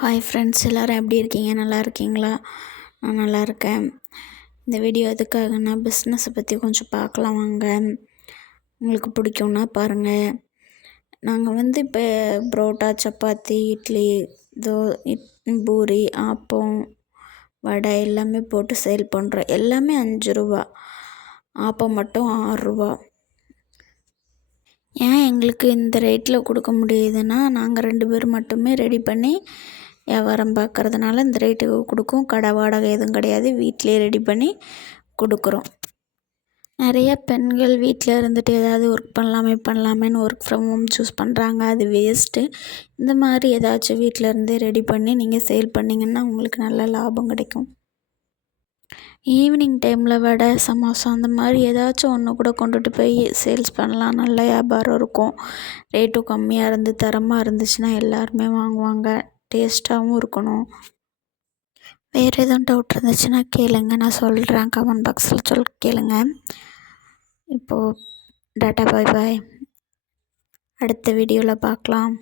Hi friends எல்லோரும் எப்படி இருக்கீங்க? நல்லா இருக்கீங்களா? நான் நல்லா இருக்கேன். இந்த வீடியோ எதுக்காகன்னா பிஸ்னஸை பற்றி கொஞ்சம் பார்க்கலாம் வாங்க. உங்களுக்கு பிடிக்கும்னா பாருங்கள் நாங்கள் வந்து இப்போ புரோட்டா சப்பாத்தி இட்லி தோ இட் பூரி ஆப்பம் வடை எல்லாமே போட்டு சேல் பண்ணுறோம் எல்லாமே அஞ்சு ரூபா. ஆப்பம் மட்டும் ஆறுரூவா ஏன் எங்களுக்கு இந்த ரேட்டில் கொடுக்க முடியுதுன்னா நாங்கள் ரெண்டு பேர் மட்டுமே ரெடி பண்ணி வியாபாரம் பார்க்குறதுனால இந்த ரேட்டுக்கு கொடுக்கும். கடை வாடகை எதுவும் கிடையாது. வீட்டிலே ரெடி பண்ணி கொடுக்குறோம். நிறைய பெண்கள் வீட்டில் இருந்துட்டு ஏதாவது ஒர்க் பண்ணலாமே பண்ணலாமேன்னு ஒர்க் ஃப்ரம் ஹோம் சூஸ் பண்ணுறாங்க அது வேஸ்ட்டு இந்த மாதிரி ஏதாச்சும் வீட்டில் இருந்தே ரெடி பண்ணி நீங்கள் சேல் பண்ணிங்கன்னா உங்களுக்கு நல்ல லாபம் கிடைக்கும். ஈவினிங் டைமில் வடை சமோசா அந்த மாதிரி ஏதாச்சும் ஒன்று கூட கொண்டுட்டு போய் சேல்ஸ் பண்ணலாம். நல்ல வியாபாரம் இருக்கும். ரேட்டும் கம்மியாக இருந்து தரமாக இருந்துச்சுன்னா எல்லாருமே வாங்குவாங்க. டேஸ்ட்டாகவும் இருக்கணும். வேறு எதுவும் டவுட் இருந்துச்சுன்னா கேளுங்க. நான் சொல்கிறேன் கமெண்ட் பாக்ஸில் சொல் கேளுங்க. இப்போது டாட்டா பாய் பாய் அடுத்த வீடியோவில் பார்க்கலாம்.